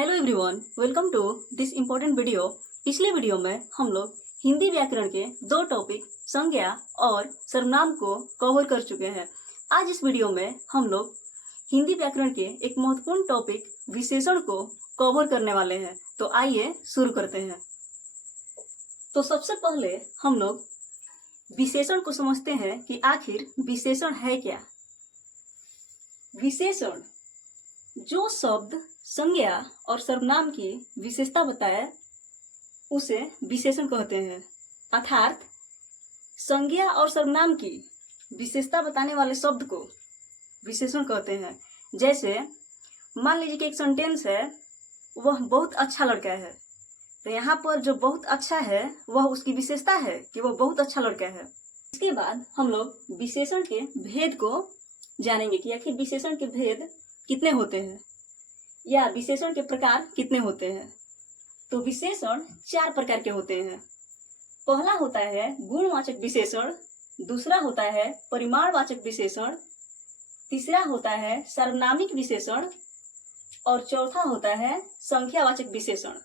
Hello everyone, welcome to this important video. पिछले video में हम लोग हिंदी व्याकरण के दो टॉपिक संज्ञा और सर्वनाम को कवर कर चुके हैं। आज इस वीडियो में हम लोग हिंदी व्याकरण के एक महत्वपूर्ण टॉपिक विशेषण को कवर करने वाले हैं। तो आइए शुरू करते हैं। तो सबसे पहले हम लोग विशेषण को समझते हैं कि आखिर विशेषण है क्या। विशेषण जो शब्द संज्ञा और सर्वनाम की विशेषता बताए उसे विशेषण कहते हैं। अर्थात संज्ञा और सर्वनाम की विशेषता बताने वाले शब्द को विशेषण कहते हैं। जैसे मान लीजिए कि एक सेंटेंस है, वह बहुत अच्छा लड़का है। तो यहाँ पर जो बहुत अच्छा है वह उसकी विशेषता है कि वह बहुत अच्छा लड़का है। इसके बाद हम लोग विशेषण के भेद को जानेंगे कि आखिर विशेषण के भेद कितने होते हैं या विशेषण के प्रकार कितने होते हैं। तो विशेषण 4 प्रकार के होते हैं। पहला होता है गुणवाचक विशेषण, दूसरा होता है परिमाणवाचक विशेषण, तीसरा होता है सार्वनामिक विशेषण और चौथा होता है संख्यावाचक विशेषण।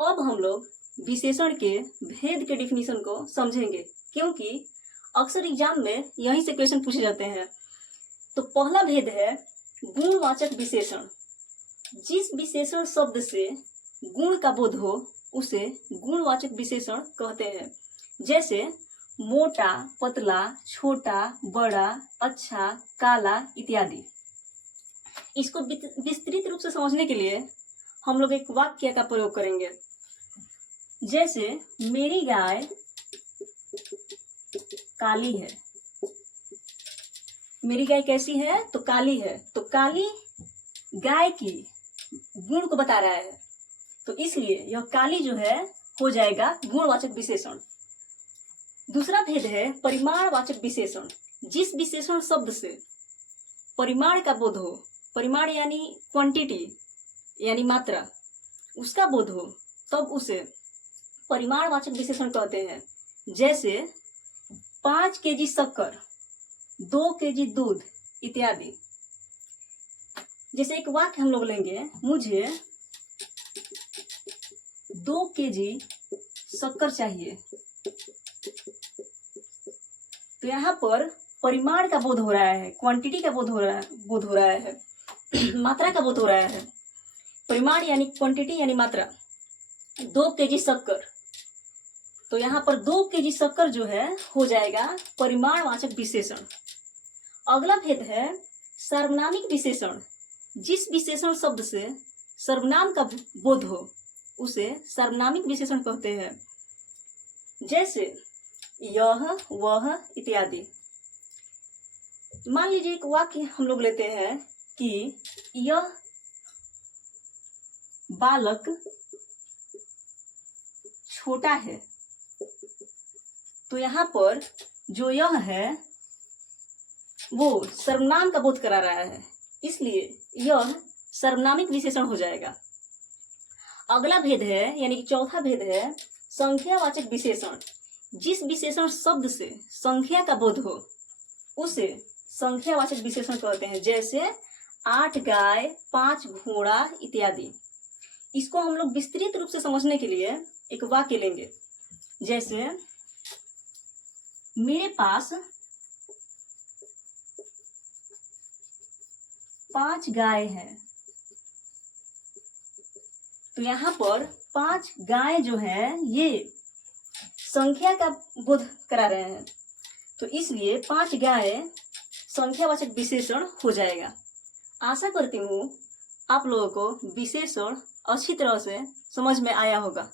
अब हम लोग विशेषण के भेद के डिफिनीशन को समझेंगे, क्योंकि अक्सर एग्जाम में यहीं से क्वेश्चन पूछे जाते हैं। तो पहला भेद है गुणवाचक विशेषण। जिस विशेषण शब्द से गुण का बोध हो उसे गुणवाचक विशेषण कहते हैं। जैसे मोटा, पतला, छोटा, बड़ा, अच्छा, काला इत्यादि। इसको विस्तृत रूप से समझने के लिए हम लोग एक वाक्य का प्रयोग करेंगे। जैसे मेरी गाय काली है। मेरी गाय कैसी है? तो काली है। तो काली गाय की गुण को बता रहा है, तो इसलिए यह काली जो है हो जाएगा गुणवाचक विशेषण। दूसरा भेद है परिमाणवाचक विशेषण। जिस विशेषण शब्द से परिमाण का बोध हो, परिमाण यानी क्वांटिटी यानी मात्रा, उसका बोध हो, तब उसे परिमाणवाचक विशेषण कहते हैं। जैसे 5 केजी शक्कर, 2 केजी दूध इत्यादि। जैसे एक वाक्य हम लोग लेंगे, मुझे 2 केजी शक्कर चाहिए। तो यहाँ पर परिमाण का बोध हो रहा है, क्वांटिटी का बोध हो रहा है, मात्रा का बोध हो रहा है। परिमाण यानी क्वांटिटी यानी मात्रा। 2 केजी शक्कर, तो यहाँ पर 2 केजी शक्कर जो है हो जाएगा परिमाणवाचक विशेषण। अगला भेद है सार्वनामिक विशेषण। जिस विशेषण शब्द से सर्वनाम का बोध हो उसे सार्वनामिक विशेषण कहते हैं। जैसे यह, वह इत्यादि। मान लीजिए एक वाक्य हम लोग लेते हैं कि यह बालक छोटा है। तो यहाँ पर जो यह है वो सर्वनाम का बोध करा रहा है, इसलिए यह सर्वनामिक विशेषण हो जाएगा। अगला भेद है यानी कि चौथा भेद है संख्यावाचक विशेषण। जिस विशेषण शब्द से संख्या का बोध हो उसे संख्यावाचक विशेषण कहते हैं। जैसे 8 गाय, 5 घोड़ा इत्यादि। इसको हम लोग विस्तृत रूप से समझने के लिए एक वाक्य लेंगे। जैसे मेरे पास 5 गाय है। तो यहाँ पर 5 गाय जो है ये संख्या का बोध करा रहे हैं, तो इसलिए 5 गाय संख्यावाचक विशेषण हो जाएगा। आशा करती हूँ आप लोगों को विशेषण अच्छी तरह से समझ में आया होगा।